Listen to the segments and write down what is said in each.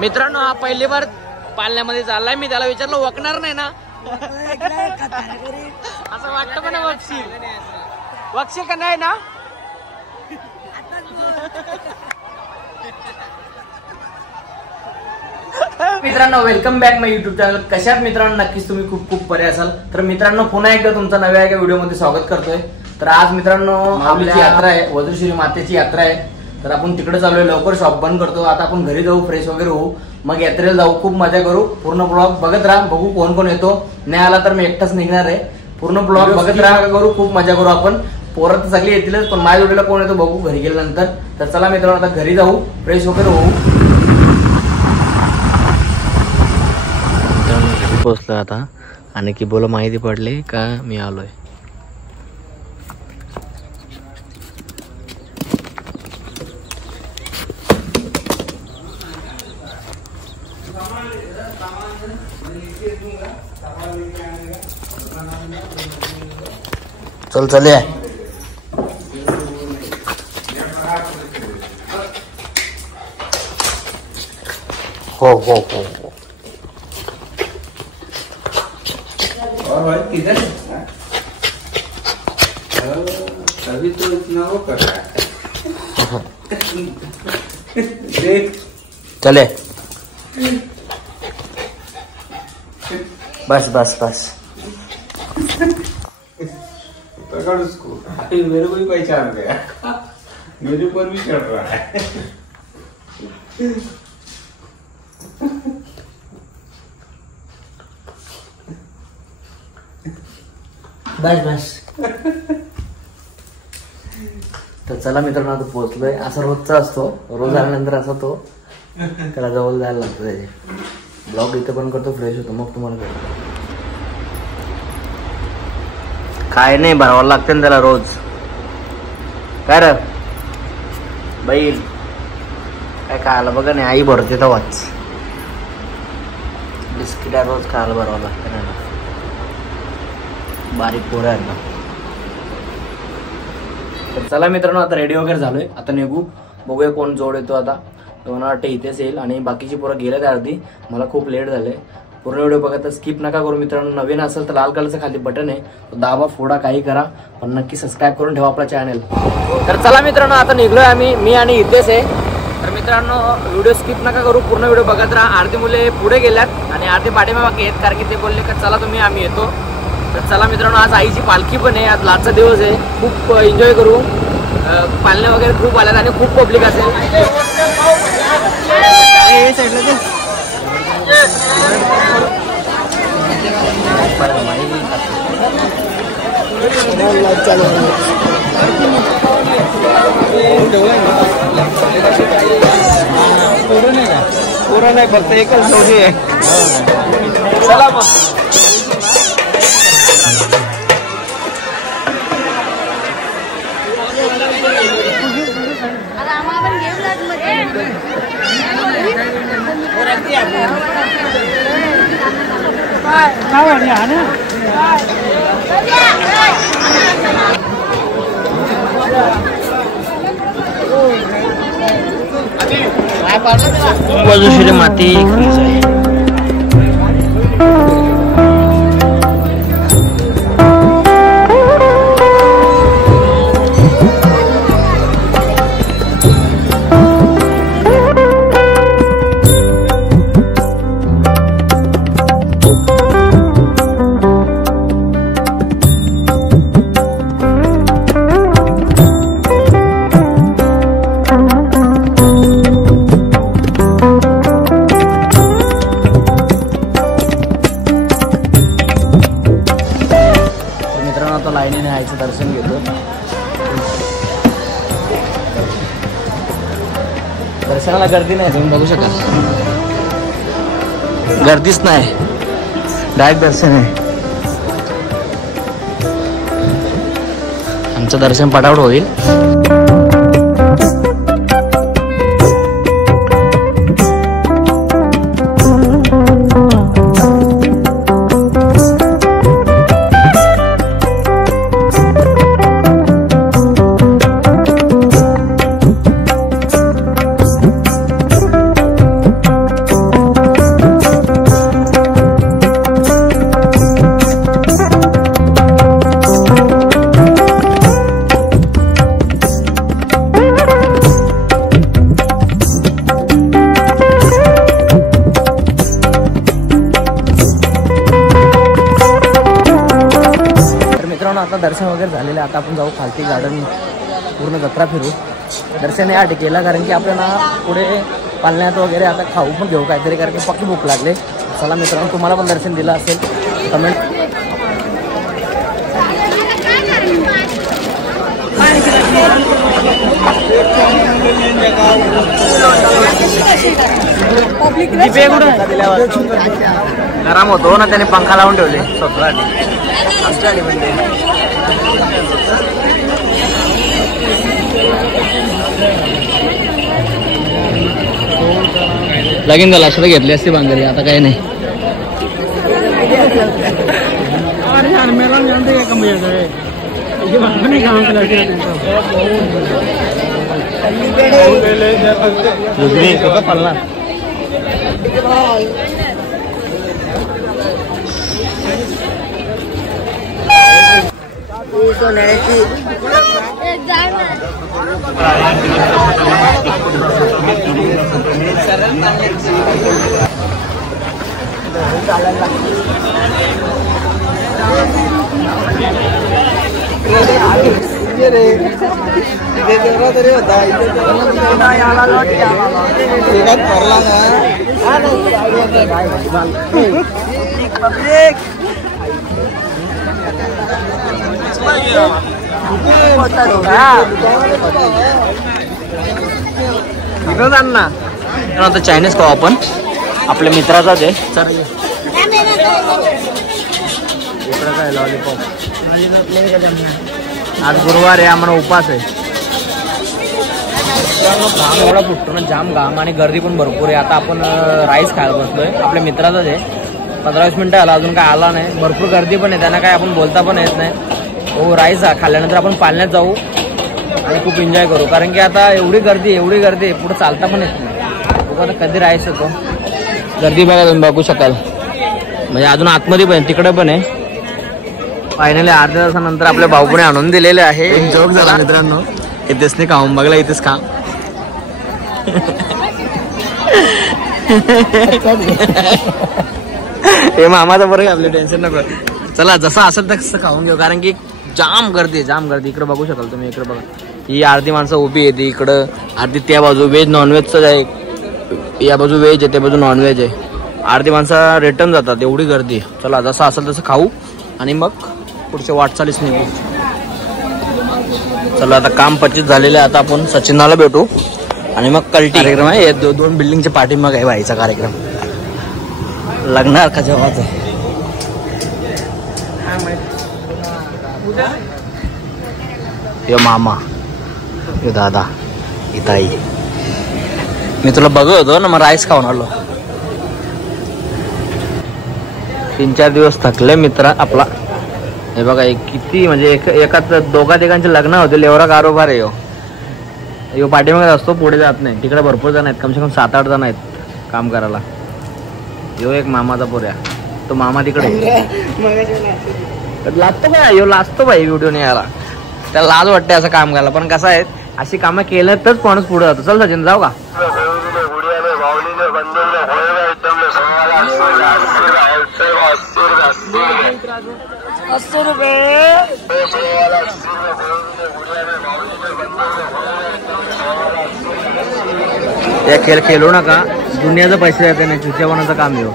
मित्रांनो हा पहिली बार पालण्यामध्ये चाललाय. मी त्याला विचारलं वकणार नाही ना असं वाटतं पण वक्षी का नाही ना. मित्रांनो वेलकम बॅक माय युट्यूब चॅनल. कशात मित्रांनो नक्कीच तुम्ही खूप खूप बरे असाल. तर मित्रांनो पुन्हा एकदा तुमचं नव्या एका व्हिडिओमध्ये स्वागत करतोय. तर आज मित्रांनो आपली यात्रा आहे, वधूश्री मातेची यात्रा आहे. तर आपण तिकडे चाललोय. लवकर शॉप बंद करतो. आता आपण घरी जाऊ, फ्रेश वगैरे होऊ, मग यात्रेला जाऊ. खूप मजा करू. पूर्ण ब्लॉग बघत राहा. बघू कोण कोण येतो. नाही आला तर मी एकटाच निघणार आहे. पूर्ण ब्लॉग बघत राहा. करू खूप मजा करू आपण. पोरं तर सगळी येतीलच, पण माझ्या जोडीला कोण येतो बघू घरी गेल्यानंतर. तर चला मित्रांनो आता घरी जाऊ, फ्रेश वगैरे होऊ. पोहोचलो आता आणि की बोला माहिती पडली का मी आलोय. चल चले हो हो हो. और भाई किधर अभी तो इतना वो कर रहा है. देख चले बस बस बस. पकड़ उसको. मेरे को ही पहचान गया. मेरे ऊपर भी चढ़ रहा है. बस बस. तर चला मित्रांनो आता पोहोचलोय. असा रोजचा असतो. रोज आल्यानंतर असा तो त्याला जवळ जायला लागतो. त्याचे ब्लॉग इथे पण करतो, फ्रेश होतो, मग तुम्हाला करतो. काय नाही भरावं लागतं ना त्याला रोज. काय रे बैल काय खायला बघा नाही. आई भरते तेव्हाच बिस्किट रोज खायला भरावं लागतं ना. बारीक पोरं आहे ना. तर चला मित्रांनो आता रेडी वगैरे झालोय. आता निघू. बघूया कोण जोड येतो. आता दोन वाटते इथेच येईल आणि बाकीची पोरं गेलेत अर्धी. मला खूप लेट झाले. पूर्ण व्हिडिओ बघा तर स्किप नका करू मित्रांनो. नवीन असेल तर लाल कलरचं खाली बटन आहे, दाबा, फोडा, काही करा, पण नक्की सबस्क्राईब करून ठेवा आपला चॅनल. तर चला मित्रांनो आता निघलोय आम्ही. मी आणि इथेच आहे. तर मित्रांनो व्हिडिओ स्किप नका करू, पूर्ण व्हिडिओ बघत राहा. अर्धी मुले पुढे गेल्यात आणि अर्धी पाठीमागे आहेत, कारण की ते बोलले का चला तुम्ही आम्ही येतो. तर चला मित्रांनो आज आईची पालखी पण आहे. आज लास्टचा दिवस आहे. खूप एन्जॉय करू. पालणे वगैरे खूप आल्यात आणि खूप पब्लिक असेल. पूर्ण नाही, फक्त एकच जोडी आहे. चला मग. वधूश्री माती लाईनीने आईचं दर्शन घेतो. दर्शनाला गर्दी नाही, तुम्ही बघू शकाल. गर्दीच नाही. डायरेक्ट दर्शन आहे. आमचं दर्शन पटापट होईल. आता दर्शन वगैरे झालेलं आहे. आता आपण जाऊ खालती गार्डन पूर्ण जत्रा फिरू. दर्शन यासाठी केला कारण की आपल्याला पुढे पालण्यात वगैरे आता खाऊ पण घेऊ काहीतरी कारण की पक्की भूक लागले. चला मित्रांनो, तुम्हाला पण दर्शन दिलं असेल कमेंट. गरम होतो ना, त्याने पंखा लावून ठेवले स्वतःसाठी. आमच्यासाठी म्हणजे लगीन झालं असं घेतली असती बांगरी. आता काही नाही. आता चायनीज खाऊ आपण. आपल्या मित्राचाच आहे. सर इकडं काय लॉलीपॉप. आज गुरुवार आहे, आम्हाला उपास आहे. घाम एवढा फुटतो ना, जाम घाम आणि गर्दी पण भरपूर आहे. आता आपण राईस खायला बसलोय. आपल्या मित्राचाच आहे. 15-20 मिनिटं आला, अजून काय आला नाही. भरपूर गर्दी पण आहे, त्यांना काय आपण बोलता पण येत नाही. हो, राईस खाल्ल्यानंतर आपण पालण्यात जाऊ आणि खूप एन्जॉय करू कारण की आता एवढी गर्दी पुढे चालता पण येत नाही. बघू आता कधी राईस येतो. गर्दी बघा, तुम्ही बघू शकाल. म्हणजे अजून आतमध्ये पण तिकडे पण आहे. फायनली अर्ध्या तासानंतर आपल्या भाऊपुणे आणून दिलेले आहे. जोक झाला मित्रांनो. इथेच नाही खाऊन बघला, इथेच खा. हे मामाचा बरं आपले टेन्शन नको. चला जसं असेल तसं खाऊन घेऊ कारण की जाम गर्दी इकडे बघू शकाल तुम्ही. इकडे बघा, ही अर्धी माणसं उभी येते इकडं, अर्धी त्या बाजू व्हेज नॉनव्हेजच आहे. या बाजू व्हेज आहे, त्या बाजू नॉनव्हेज आहे. अर्धी माणसं रिटर्न जातात, एवढी गर्दी. चला जसं असेल तसं खाऊ आणि मग पुढच्या वाटचालीस निघू. चला आता काम 25 झालेलं आहे. आता आपण सचिनला भेटू आणि मग कल्टी कार्यक्रम आहे. 2 बिल्डिंगच्या पाठीमागे आहे बाईचा कार्यक्रम. लग्नार का जेव्हाच आहे. यो मामा, यो दादा, ही ताई. मी तुला बघत होतो ना, मग राईस खाऊन आलो. 3-4 दिवस थकले मित्र आपला. हे बघा किती म्हणजे एकाच दोघांचे लग्न होते. एवढा कारोबार आहे. यो पाठीमागे असतो, पुढे जात नाही. तिकडे भरपूर जण आहेत, कमसे कम 7-8 जण आहेत काम करायला. यो एक मामाचा पोऱ्या, तो मामा तिकडे लाजतो काय. यो लाजतो बाई व्हिडिओ नाही यायला. त्याला लाज वाटते असं काम करायला. पण कसं आहे, अशी कामं केलं तरच माणूस पुढे जातो. चल सचिन जाऊ का. या खेळ खेळू नका, दुनियाचं पैसे येते नाही. चुच्यापणाचं काम येऊ.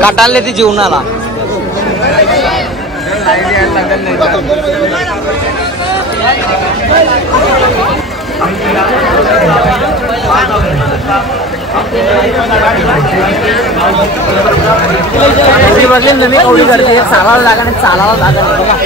काटाले ती जीवनाला. बघले ना मी कवडी करते चालायला लागा नाही चालायला लागा नाही बघा.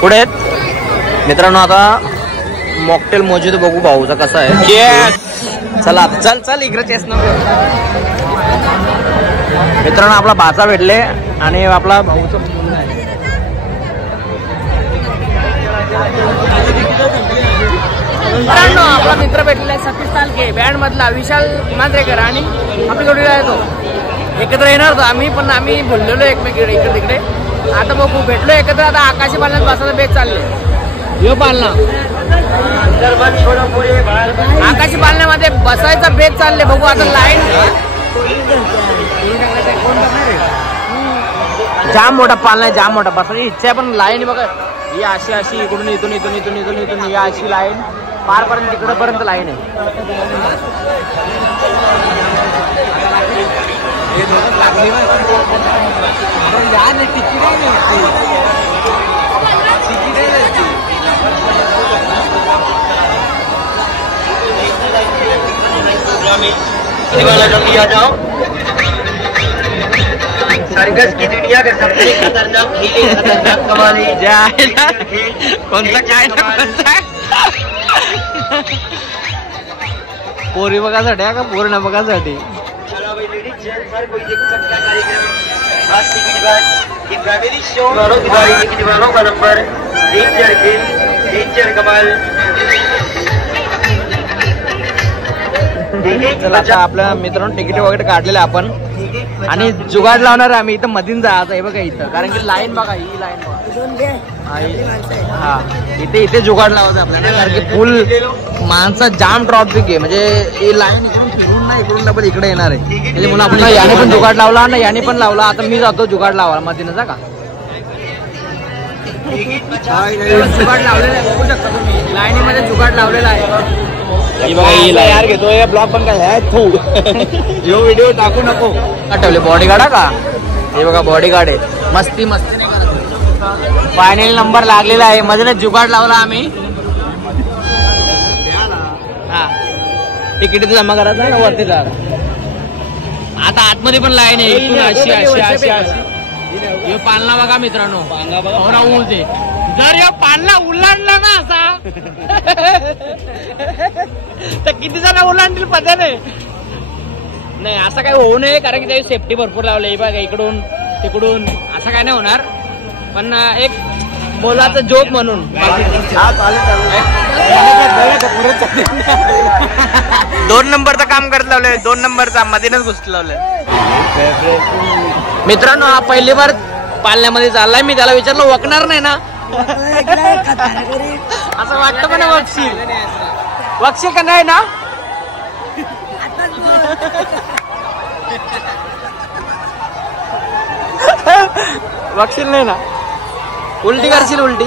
पुढे मित्रांनो आता मॉकटेल मोजितो बघू भाऊचा कसा आहे. चला चल चल इकडे चेस न मित्रांनो आपला भाचा भेटले आणि आपला भाऊचा मित्रांनो आपला मित्र भेटलेला आहे सतीश तालके बँड मधला विशाल मांजरेकर आणि आपली जोडीला आहे तो. एकत्र येणार होतो आम्ही पण आम्ही बोललेलो एकमेकीकडे इकडे तिकडे. आता बघू भेटलो एकत्र. आता आकाशी पालनात बसायचा बेत चालले. यो पालना आकाशी पालण्यामध्ये बसायचा बेत चालले. बघू आता लाईन जाम मोठा पालना आहे जाम मोठा बसायची इच्छा आहे पण लाईन बघा ही अशी अशी इकडून इथून इथून इथून इथून इथून या अशी लाईन पारपर्यंत तिकडपर्यंत लाईन आहे. सर्कस की दुनिया का सबसे खतरनाक खेल खतरनाक कमाल कोणता काय ना कोणता पोरी बघासाठी का पोरी बघासाठी. लेडीज जेंट्स हर कोई देख सकता कार्यक्रम. आज टिकट बाद ये प्राइमरी शो वालों की बारी टिकट वालों का नंबर डेंजर खेल डेंजर कमाल. चला आता आपल्या मित्रांनो तिकीट वगैरे काढलेले आपण आणि जुगाड लावणार आहे आम्ही. इथं मधीन जायचं आहे बघा इथं कारण की लाईन बघा ही लाईन बघा. हा इथे इथे जुगाड लावायचं आपल्याला कारण की फुल माणसं जाम ट्रॉफिक आहे. म्हणजे ही लाईन इकडून फिरून ना इकडून डबल इकडे येणार आहे. म्हणजे म्हणून आपण याने पण जुगाड लावला ना याने पण लावला. आता मी जातो जुगाड लावायला मधीनचा का जुगाड लावलेला आहे. बघू शकता तुम्ही लाईनीमध्ये जुगाड लावलेला आहे. यार घेतो ब्लॉग पण काय यो व्हिडिओ टाकू नको ठेवले बॉडीगार्ड का हे बघा बॉडीगार्ड आहे. मस्ती मस्ती नाही करत. फायनल नंबर लागलेला आहे. मध्ये जुगाड लावला आम्ही. हा तिकीट जमा करायचं ना वरती जा. आता आतमध्ये पण लाईन आहे इथून अशी अशी अशी अशी. हे पालना बघा मित्रांनो पालना उलते. जर या पालना उलांडला ना असा तर किती जण ओलांडतील पता नाही. असं काय होऊ नये कारण की त्याची सेफ्टी भरपूर लावली बघा इकडून तिकडून असं काय नाही होणार पण एक मोलाचा जोक म्हणून. 2 नंबरचं काम करत लावलंय. 2 नंबरचा मधीनच घुसत लावलंय. मित्रांनो हा पहिली बार पालण्यामध्ये चाललाय. मी त्याला विचारलं वकणार नाही ना असं वाटतं पण वक्षी का नाही ना. वक्षील नाही ना उलटी करशील उलटी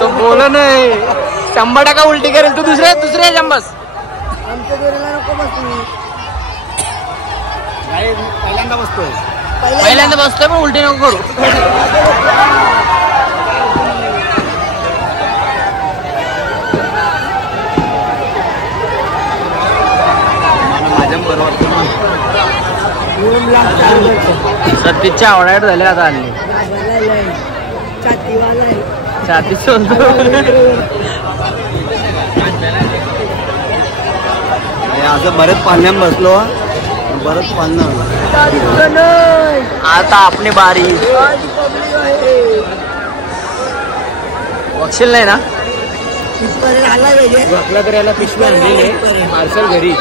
तो बोल नाही 100% उलटी करेल. तू दुसऱ्या जंबस पहिल्यांदा बसतोय पण उलटी नको करू. सतीच्या आवडायला झाले आता हल्ली छाती सोडतो. असं बरेच पाण्यात बसलो बरंच पाळणं. आता आपली बारी वक्षील नाही ना वकला तर याला पिशवी आणलेली आहे पार्सल घरी.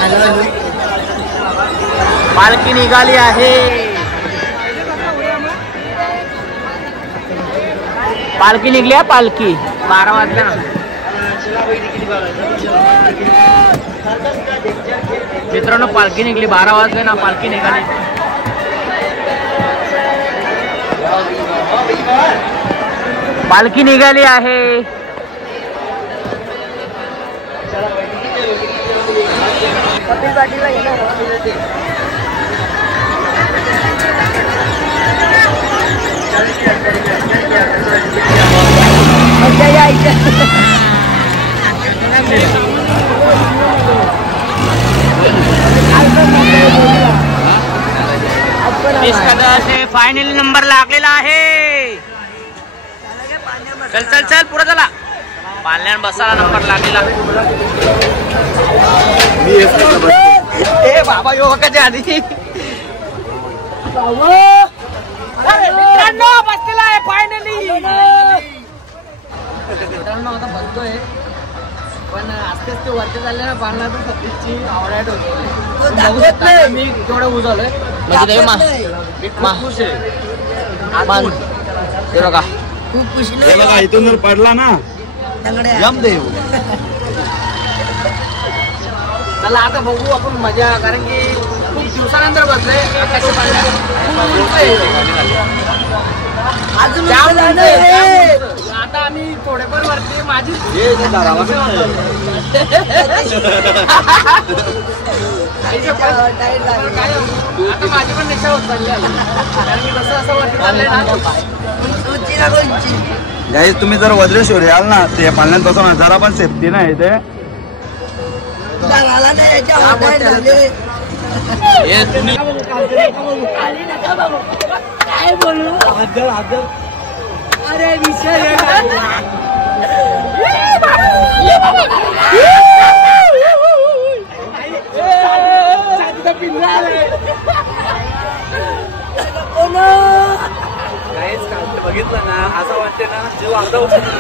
पालखी निघाली आहे. पालखी निघली आहे पालखी 12 वाजल्या ना. मित्रांनो पालखी निघली 12 वाजले ना पालखी निघाली पालखी निघाली आहे फायनल नंबर लागलेला आहे चल चल चल पुढे चला पाल्यान बसाला नंबर लागलेला बाबा योगाच्या आधी मित्रांनो बसलेला आहे फायनली मित्रांनो आता बसतोय पण आस्ते आस्ते वरती चालले ना पाळणा तर सध्याची आवडायट होती मी तेवढं उजवलंय म्हणजे खुश आहे बघा खूप खुशी बघा इथून जर पडला ना जम देव चला आता बघू आपण मजा कारण की खूप दिवसानंतर बसलोय आता आम्ही थोडेफार वरती माझी माझी पण निशा होत चालली कारण की कसं असं वरती चाललंय ना तुम्ही जर वज्रेश्वर याल ना ते पाण्यात बसवणार जरा पण सेफ्टी नाही ते काय बोलू अरे विषय बघितलं ना असं वाटते ना जीव अर्धा पैसा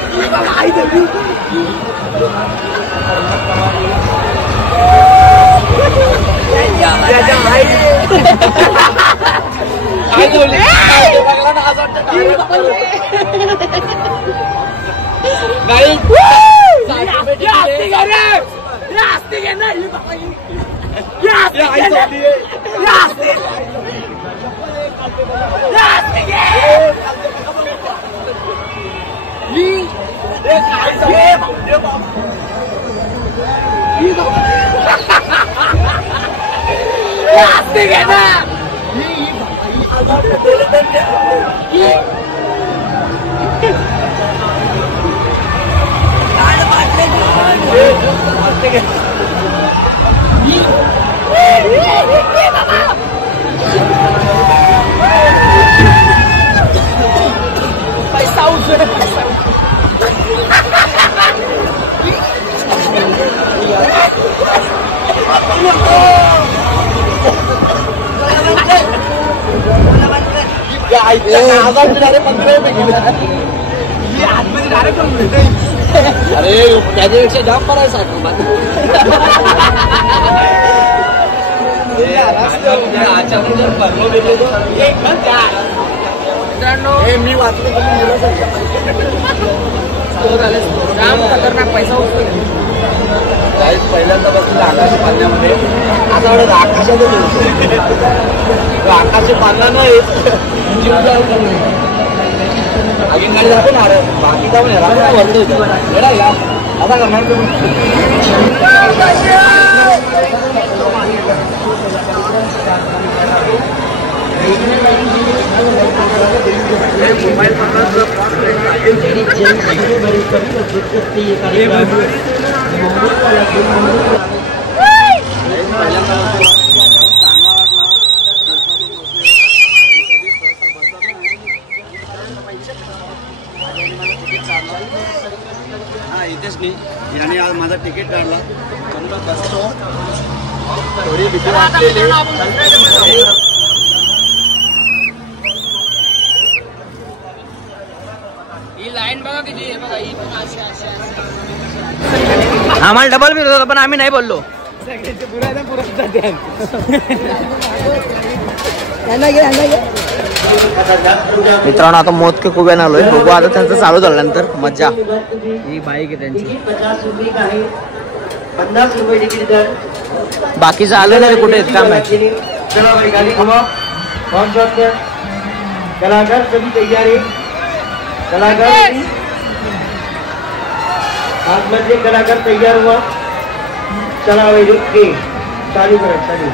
अरे त्याच्यापेक्षा जाम पडायचा मी वाचलो जाम खतरनाक पैसा उचलतो पहिल्यांदा बसलं आकाशी पालण्यामध्ये आता वाटत आकाशातच आकाशी पालना नाही अजून गाडी जातो ना बाकी जाऊन वरड होतं आता करणार इथेच नाही याने आज माझा तिकीट काढला बसतो थोडी भीती वाटलेली ही लाईन बघा किती आहे बघा ही आम्हाला डबल बिल होता पण आम्ही नाही बोललो त्यांना घे मित्रांनो आता मोदक खूप आलोय, बघू आता त्यांचं चालू झाल्यानंतर मजा. ही बाईक आहे त्यांची. 50 रुपये तिकीट दर. बाकीचं आलं नाही कुठे आहेत काम आहे. चला भाई गाड़ी घुमाओ. बहुत शॉट. कलाकार सभी तैयार है. कलाकार आतमध्ये कलाकार तैयार हुआ. चला भाई रुक के चालू करा चालू.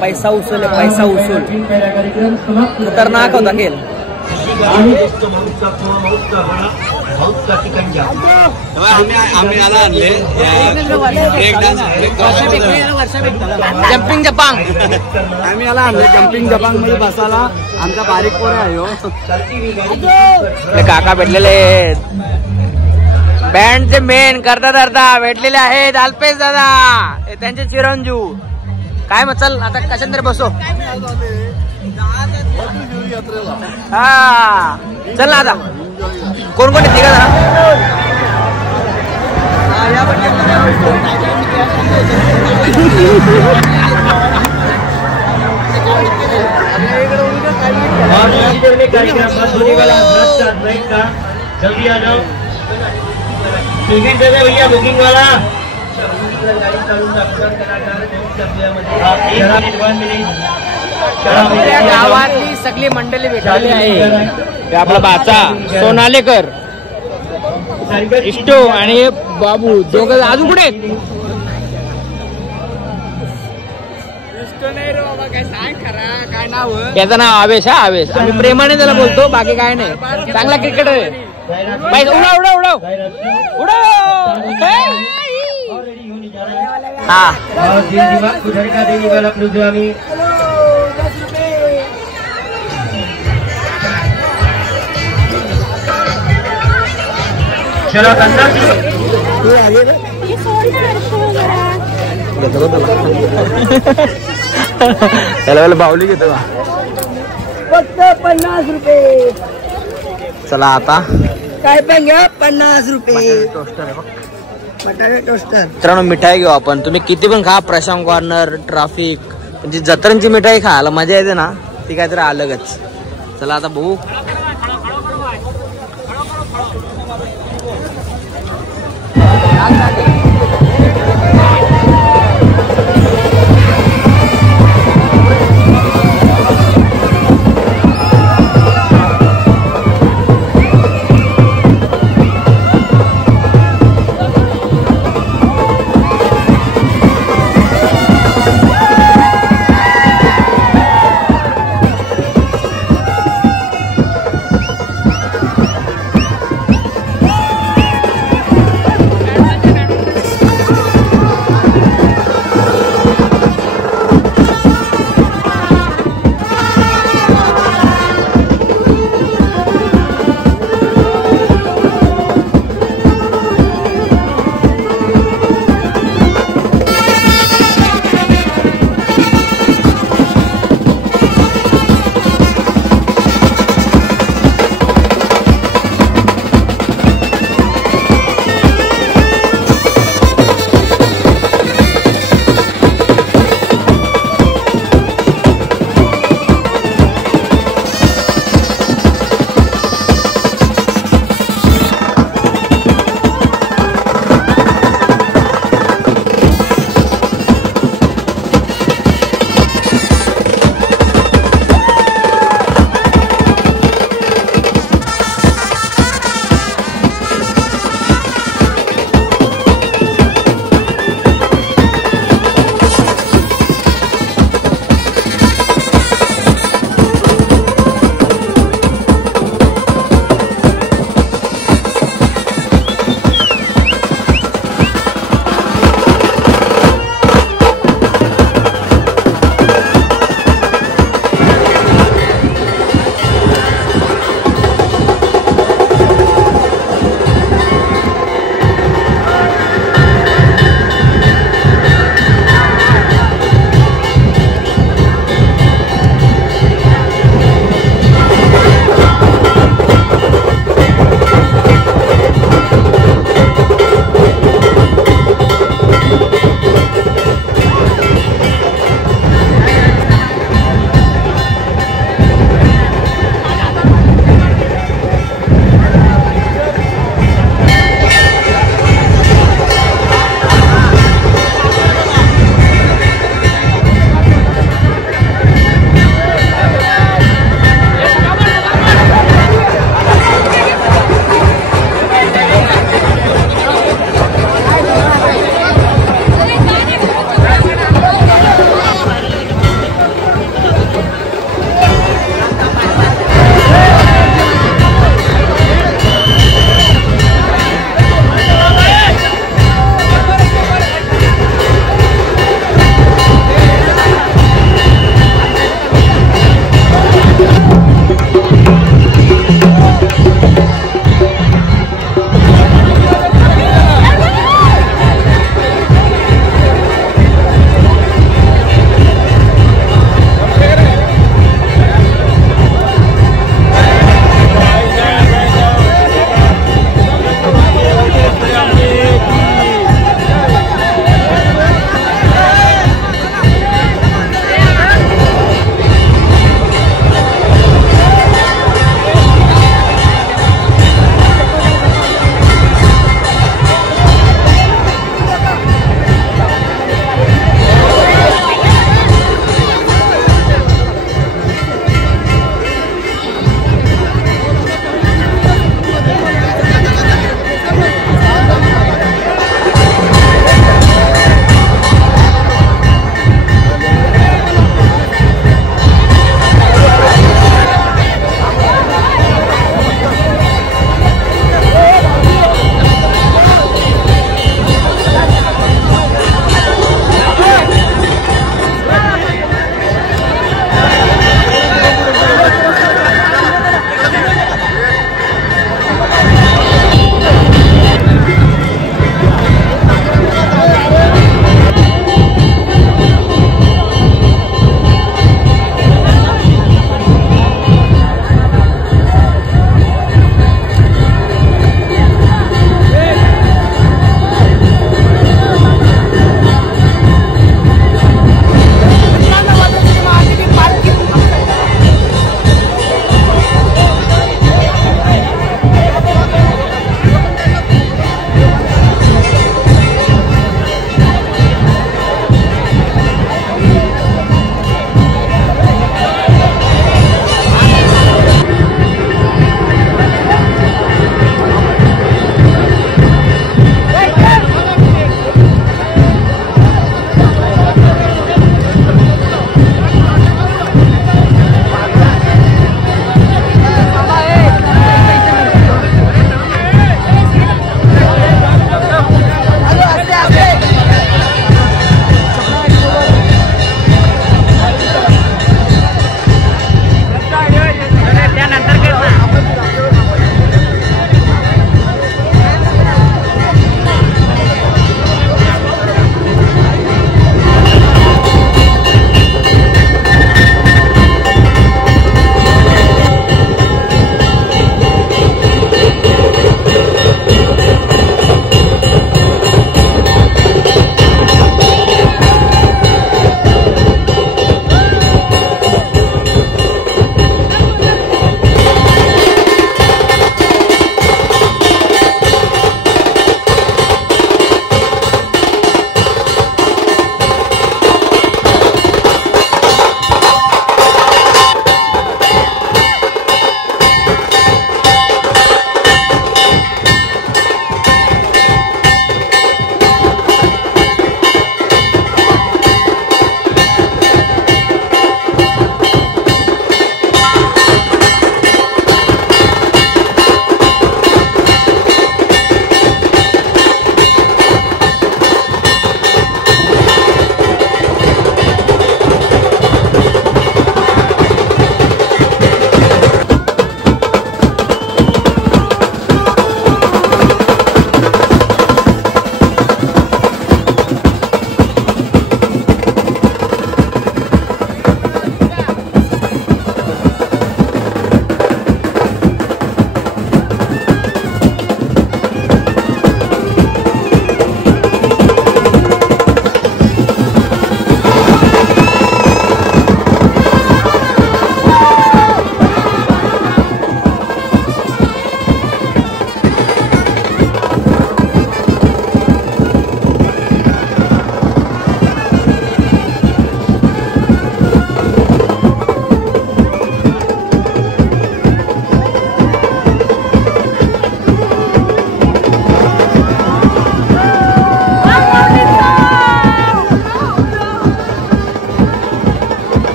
पैसा उचल आहे, पैसा उचल. खतरनाक होता खेळ. जम्पिंग जपांग आम्ही याला आणले. जम्पिंग जपांग मध्ये बसायला आमचा बारीक पोर आहे. काका भेटलेले आहेत. बँडचे मेन करता धरता भेटलेले आहेत. अल्पेश दादा त्यांचे चिरंजीव. काय मग चल आता कशात तरी बसो. हा चल ना आता. कोण कोण येते का जल्दी आ जाओ. टिकट दे दे भैया बुकिंग वाला. गावातली सगळी मंडळी भेटलेली आहे. आपला बाचा सोनालेकर इष्टो आणि बाबू दोघं अजून कुठे आहेत. त्याचं नाव आवेश. हा आवेश. आम्ही प्रेमाने त्याला बोलतो, बाकी काय नाही. चांगला क्रिकेटर आहे. उडव उडव उडव उडव. हा चलो कंधा त्याला बावली घेतो का फक्त 50 रुपये. चला आता काय पण घ्या 50 रुपये. टोस्टर आहे बघ. बटाटे टोस्टर. मित्रांनो मिठाई घेऊ आपण. तुम्ही किती पण खा. प्रशांत कॉर्नर ट्राफिक म्हणजे जत्रांची मिठाई खायला मजा येते ना, ती काहीतरी अलगच. चला आता भाऊ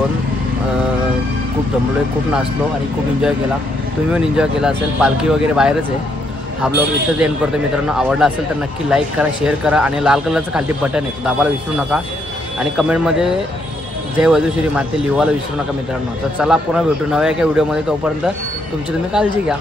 घेऊन खूप दमलो, खूप नाचलो आणि खूप एन्जॉय केला. तुम्ही पण एन्जॉय केला असेल. पालखी वगैरे बाहेरच आहे. हा ब्लॉग इथंच एंड करतो मित्रांनो. आवडला असेल तर नक्की लाईक करा, शेअर करा आणि लाल कलरचं खालती बटन आहे दाबायला विसरू नका. आणि कमेंटमध्ये जय वधूश्री माते लिहायला विसरू नका मित्रांनो. तर चला पुन्हा भेटू नव्या एका व्हिडिओमध्ये. तोपर्यंत तुमची तुम्ही काळजी घ्या.